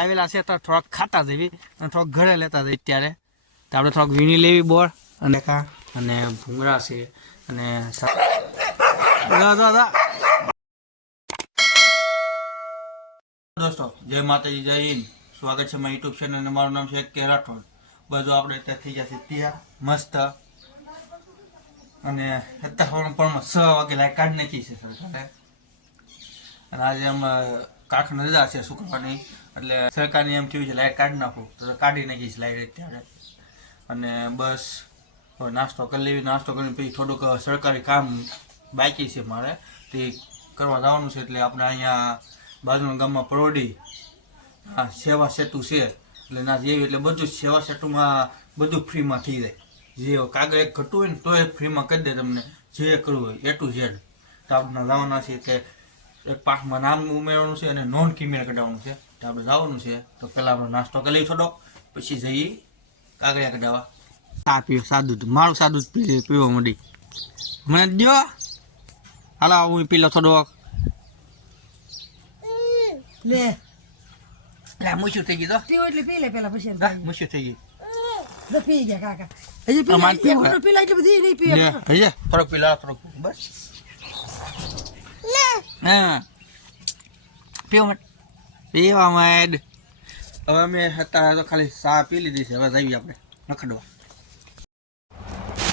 આવેલા છે તો થોડાક ખાતા જઈએ અને થોડાક ઘરે લેતા જઈએ ત્યારે તો આપણે થોડાક વીણી લેવી બોર અને ભૂંગળા છે અને દોસ્તો જય માતાજી જય હિન્દ સ્વાગત છે મારા યુટ્યુબ ચેનલ અને મારું નામ છે કે રાઠોડ. બધું આપણે ત્યાં થઈ જશે ત્યાં મસ્ત અને અત્યારે પણ 6 વાગે લાઈટ કાઢી નાખી છે સરકારે અને આજે આમ કારખાના રજા છે શુક્રવારની એટલે સરકારની એમ થયું છે લાઈટ કાઢી નાખું તો કાઢી નાખી છે લાઈટ અત્યારે અને બસ હવે નાસ્તો કરી લેવી. નાસ્તો કરીને પછી થોડુંક સરકારી કામ બાકી છે મારે તે કરવા જવાનું છે એટલે આપણે અહીંયા બાજુના ગામમાં પરોડી સેવા સેતુ છે એટલે ના જેવી એટલે બધું સેવા સેતુમાં બધું ફ્રીમાં થઈ જાય. જે કાગળ એક ઘટું હોય ને તો એ ફ્રીમાં કરી દે તમને જે કરવું હોય A to Z. તો આપણે જવાના છે એટલે એક પાકમાં નામ ઉમેરવાનું છે અને નોન કિમેર કઢાવવાનું છે તો આપણે જવાનું છે. તો પહેલાં આપણે નાસ્તો કરી લઈએ થોડોક પછી જઈએ કાગળિયા કઢાવવા. ચા પીવું સાદું મારું સાદું પીવા મળી મને દો હાલો હું પી લો થોડોક લે મુશ્યું થઈ ગયું તો એટલે પી લે પેલા પછી મુશ્યું થઈ ગયું પી ગયા કાકા હજી પીલા એટલે બધી નહીં પી હજી થોડોક પીલા થોડોક બસ હા પીવા માંડ હવે અમે હતા તો ખાલી ચા પી લીધી છે. હવે જઈએ આપણે નખડવા.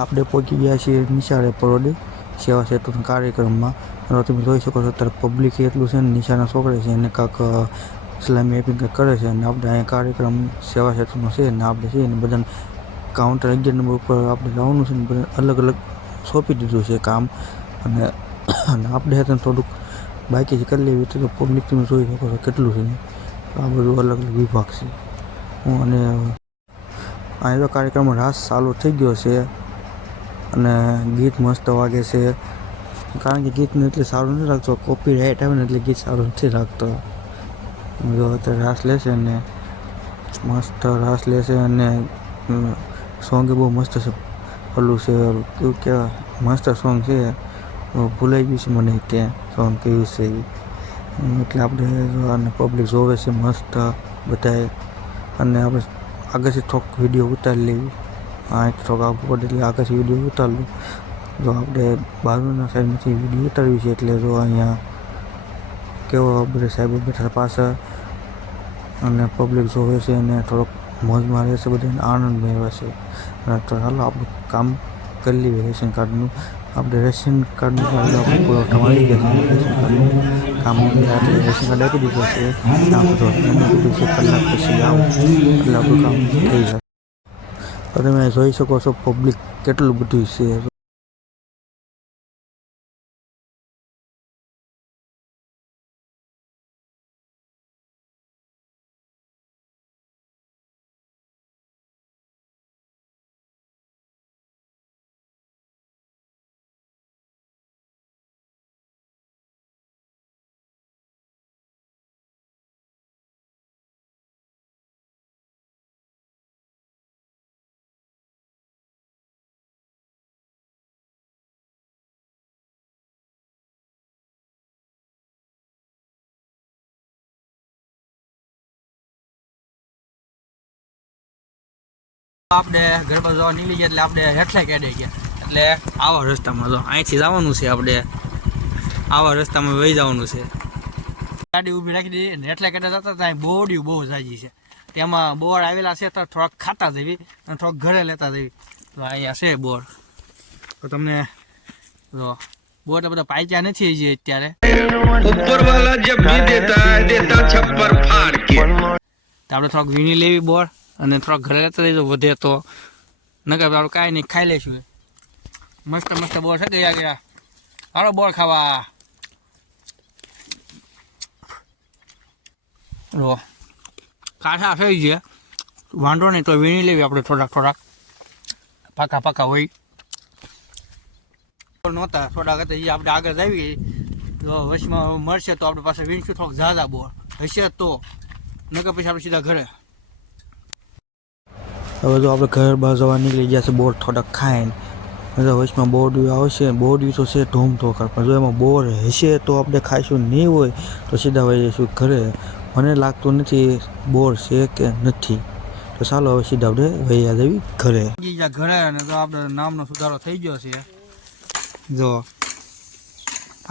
આપણે પહોંચી ગયા છીએ નિશાળે પરોડી સેવા સેતુના કાર્યક્રમમાં અને તમે જોઈ શકો છો અત્યારે પબ્લિક એટલું છે ને નિશાળના છોકરા છે એને કાંક ઇસ્લામી એપિંગ કરે છે અને આપણે અહીંયા કાર્યક્રમ સેવા સેતુનો છે ને આપણે છે ને બધાને કાઉન્ટર 11 નંબર ઉપર આપણે જવાનું છે ને બધા અલગ અલગ સોંપી દીધું છે કામ અને આપણે હતા થોડુંક બાકી છે કરી લેવી તો પબ્લિક તમે જોઈ શકો છો કેટલું છે આ બધું અલગ અલગ વિભાગ છે. હું અને અહીં તો કાર્યક્રમમાં રાસ ચાલુ થઈ ગયો છે અને ગીત મસ્ત વાગે છે કારણ કે ગીતને એટલે સારું નથી લાગતો કોપી રાઈટ આવે ને એટલે ગીત સારું નથી લાગતો. જો અત્યારે રાસ લેશે ને મસ્ત રાસ લેશે અને સોંગ બહુ મસ્ત છે. ઓલું છે કેવું કહેવાય મસ્ત સોંગ છે ભૂલાઈ ગયું છે મને ત્યાં સોંગ કેવું છે એટલે આપણે અને પબ્લિક જોવે છે મસ્ત બધાએ અને આપણે આગળથી થોડોક વિડીયો ઉતારી લેવી. આ થોડોક આગળ પડે એટલે આગળથી વિડીયો ઉતારલું. જો આપણે બાજુના સાઈડમાંથી વિડીયો ઉતારવી છે એટલે જો અહીંયા કેવો બધા સાહેબો બેઠા પાછળ અને પબ્લિક જોવે છે અને થોડોક મોજમાં રહે છે બધાને આનંદ મેળવે છે. અને તો ચાલો આપણું કામ કરી લઈએ રેશન કાર્ડનું. આપણે રેશન કાર્ડનું આપણે પુરવઠા મળી ગયા છે રેશન કાર્ડનું કામ એટલે રેશન કાર્ડ આપી દીધું છે ત્યાં સુધી એને કીધું છે કલાક પછી આવું એટલે આપણું કામ થઈ જશે. તો તમે જોઈ શકો છો પબ્લિક કેટલું બધું છે. આપણે ગરબા જવા નીકળી ગયા એટલે આપણે હેઠલે કેડે ગયા એટલે આવા રસ્તામાં જો અહીંથી જવાનું છે. આપણે આવા રસ્તામાં વહી જવાનું છે. ગાડી ઊભી રાખી દીધી ને હેઠલે કેડે જતા ત્યાં બોડિયું બહુ જાજી છે તેમાં બોર આવેલા છે તો થોડાક ખાતા જવી અને થોડાક ઘરે લેતા જવી. તો અહીંયા છે બોર તો તમને જો બોર તો બધા પાક્યા નથી હજી અત્યારે તો આપણે થોડાક વીણી લેવી બોર અને થોડાક ઘરે લેતા રહીજો વધે તો નકર આપણે કાંઈ નહીં ખાઈ લઈશું. મસ્ત મસ્ત બોર છે ગયા ગયા હાલો બોર ખાવા. રો કાઠા થઈ ગયા વાંધો નહીં તો વીણી લેવી આપણે થોડાક પાકા હોય નહોતા થોડાક હતા એ આપણે આગળ જઈએ તો વચમાં મળશે તો આપણે પાસે વીણીશું થોડાક ઝાઝા બોર હશે તો નકર પછી આપણે સીધા ઘરે. હવે જો આપણે ઘર બહાર જવા નીકળી ગયા છે બોર થોડાક ખાઈને બધા વચમાં બોરડી આવશે, બોરડી તો છે ધૂમધોકાર, પણ જો એમાં બોર હશે તો આપણે ખાઈશું, નહીં હોય તો સીધા વહી જઈશું ઘરે. મને લાગતું નથી બોર છે કે નથી, તો ચાલો હવે સીધા આપણે વહી જવી ઘરે. ઘરે અને તો આપણે નામનો સુધારો થઈ ગયો છે. જો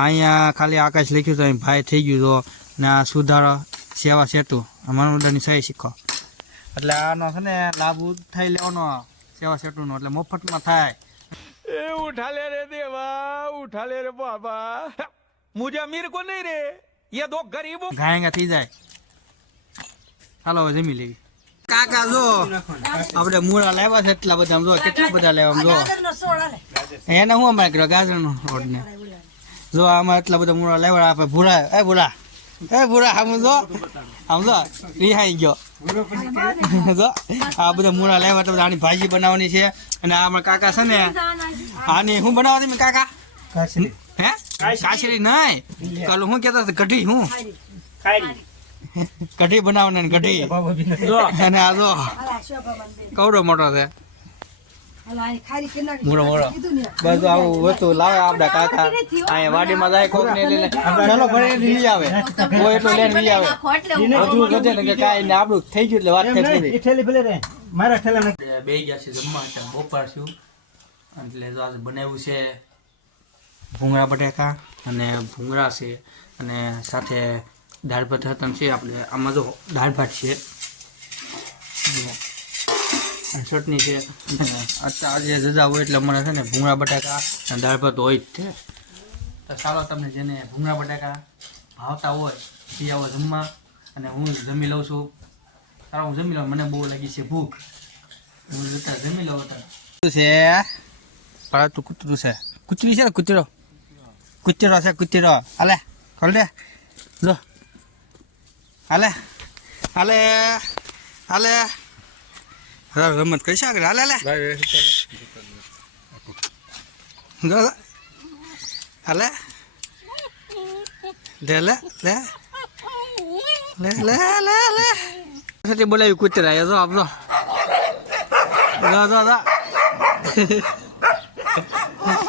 અહીંયા ખાલી આકાશ લખ્યું તો અહીં ભાઈ થઈ ગયું. જો ને આ સુધારો સેવા સેતુ માનવદાની સહી શીખો, એટલે આનો છે ને લાભ થઈ લેવાનો સેવા સેતુનો, એટલે મફતમાં થાય. उठा ले रे देवा, उठा ले रे बाबा, मुझे अमीर को नहीं रे, ये दो गरीबों ગાયંગા થઈ જાય. ચાલો હવે જમી લેવી. કાકા જો આપણે મૂળા લાવ્યા છે એટલા બધા, જો કેટલા બધા લેવા. જો એને હું અમારે કર્યો ગાજરનો રોડ ને, જો આમાં એટલા બધા મૂળા લાવ્યા. આપણે ભૂરા ભૂરા આમ જો રિહાઈ ગયો. જો આ બધા મૂળા લાવ્યા એટલે આની ભાજી બનાવવાની છે. અને આ અમારા કાકા છે ને આની શું બનાવવાની મેં કાકા? હે કાશરી નહીં, કાલું શું કહેતા હતા? કઢી. હું કઢી બનાવવાની, કઢી. અને આ જો કવડો મોટો છે, મૂળો મોટો. બસ આવું વસ્તુ લાવે આપડા કાકા. અહીંયા વાડીમાં જાય કોક ને લઈને ચાલો ભરી લઈ આવે, કોઈ એટલું લઈને લઈ આવે. હજુ કહે ને કે કાંઈ ને આપણું થઈ ગયું એટલે વાત થઈ પૂરી. મારા ઠેલા બે ગયા છે જમવા, બપોર છું એટલે જો આજે બનાવ્યું છે ભૂંગળા બટાકા અને ભૂંગળા છે, અને સાથે દાળ ભાત હતા છે. આપણે આમાં જો દાળ ભાત છે, ચટણી છે. આજે રજા હોય એટલે અમારે છે ને ભૂંગળા બટાકા અને દાળ ભાત હોય જ છે. તો ચાલો તમને જેને ભૂંગળા બટાકા ભાવતા હોય એ આવો જમવા, અને હું જમી લઉં છું. સારું હું જમી લઉં, મને બહુ લાગી છે ભૂખ. હું જમી લઉં છે. પાળતું કૂતરું છે, કૂતરી છે ને, કૂતરો છે, કૂતરો. હાલે ખોલ દે, જો હાલે હાલે હાલે રમત કરી શકે. હાલે હાલે જો હાલે લે લે લે લે લે લે લે બોલાવી કૂતરા જો આપજો.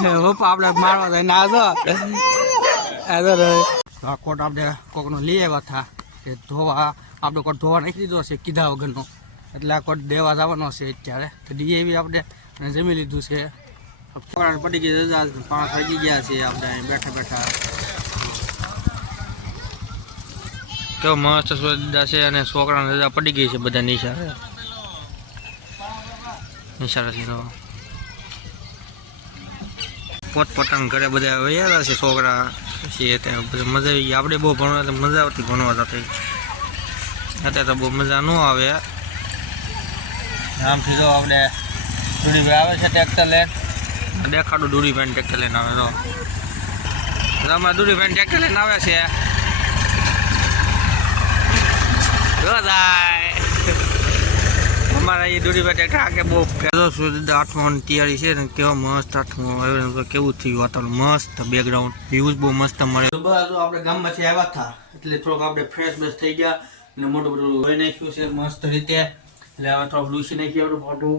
પપ્પા આપણે મારવા જાય ના. જો આ કોટ આપણે કોકનો લઈ આવ્યા હતા કે ધોવા, આપણે કોટ ધોવા નાખી દીધો છે કીધા વગરનો, એટલે આ કોટ દેવા જવાનો છે અત્યારે. તો ડી એવી આપણે જમી લીધું છે. પડી ગઈ રજા, 5 વાગી ગયા છે. આપણે બેઠા બેઠા કેવો મસ્ત સુવિધા છે, અને છોકરાને રજા પડી ગઈ છે બધા નિશાળેથી. તો પોતપોતાના ઘરે બધા વૈયા છે છોકરા છીએ, ત્યાં મજા આવી ગઈ. આપણે બહુ ભણવા એટલે મજા આવતી ભણવા થતી, અત્યારે તો બહુ મજા ન આવે. આમથી તો આપણે દૂરીભાઈ આવે છે ટ્રેક્ટર લઈને, દેખાડું દૂરીભાઈ ટ્રેક્ટર લઈને આવે. તો અમારે દૂરીભાઈ ટ્રેક્ટર લઈને આવે છે. અમારા એ દૂરીભાઈ ટ્રેક્ટર આગે બહુ આઠમાની તૈયારી છે ને, કેવો મસ્ત આઠમું કેવું થયું વાતાવરણ, મસ્ત બેકગ્રાઉન્ડ વ્યૂઝ બહુ મસ્ત મળે. આપણે ગામમાંથી આવ્યા હતા એટલે થોડોક આપણે ફ્રેશ બેશ થઈ ગયા, અને મોટું બધું ધોઈ નાખ્યું છે મસ્ત રીતે. એટલે હવે થોડુંક લૂસી નાખીએ આપણું મોટું,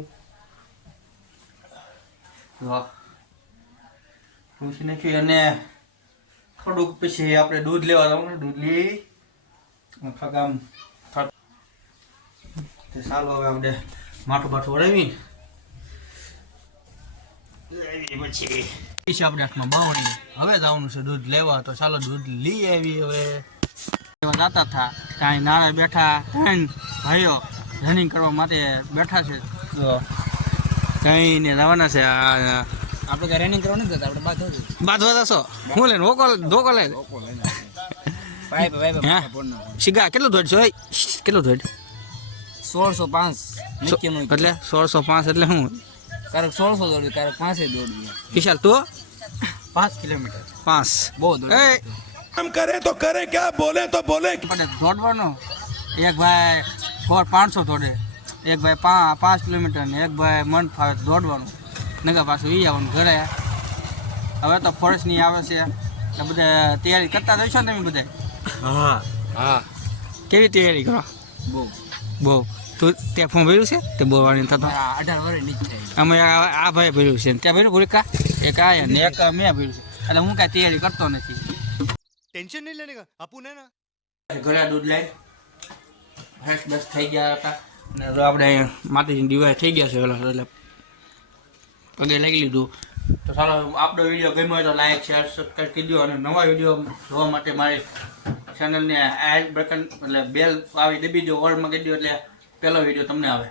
લૂસી નાખ્યું. અને થોડુંક પછી આપણે દૂધ લેવા જવાનું, દૂધ લઈ ખગામ. ચાલો હવે આપણે માથું બાઠું વળાવી પછી આપણે હાથમાં બાવડી હવે જવાનું છે દૂધ લેવા. તો ચાલો દૂધ લઈ આવી. હવે જતા હતા ત્યાં નાળા બેઠા, 3 ભાઈઓ રનિંગ કરવા માટે બેઠા છે. તો કઈને જવાના છે. આપણે કઈ રનિંગ કરવા નથી જતા, આપણે બાંધવા જશો. હું લઈને ધોકો લે શીગા. કેટલું દોડશો? કેટલું દોડ? 1605 એટલે 1605 એટલે શું? ક્યારેક 1600 દોડવી, ક્યારેક 5 દોડવી. વિશાલ તું 5 કિલોમીટર 5 બહુ દોડવી. हम करे तो करे क्या, बोले तो बोले. દોડવાનો એક ભાઈ 500 દોડે, એક ભાઈ 5 કિલોમીટર ને એક ભાઈ મન ફાવે દોડવાનું. નગર પાછું ઈ આવવાનું ઘરે. હવે તો ફોરેસ્ટની આવે છે એટલે બધા તૈયારી કરતા જઈશો ને તમે બધા? હા કેવી તૈયારી કરો? બહુ બહુ. તું ત્યાં ફોર્મ ભર્યું છે તે બોલવાની થતો મારા 18 વર્ષ નીચે થાય. અમે આ ભાઈ ભર્યું છે ત્યાં ભર્યું ભૂરિકા એક આ ને એક મેં ભર્યું છે એટલે હું કાંઈ તૈયારી કરતો નથી टेंशन नहीं लेने का अपन है ना ઘરે દૂધ લઈ ફ્રેશ બસ થઈ ગયા હતા અને હવે આપણે અહીંયા માતાજીની દિવાળી થઈ ગયા છે એટલે પગે લાગી લીધું તો ચાલો આપણો વિડીયો ગમ્યો હોય તો લાઈક શેર સબસ્ક્રાઈબ કરી દો અને નવા વિડીયો જોવા માટે મારી ચેનલને બેલ આવી દબી દો ઓલમાં કરી દો એટલે પહેલો વિડીયો તમને આવે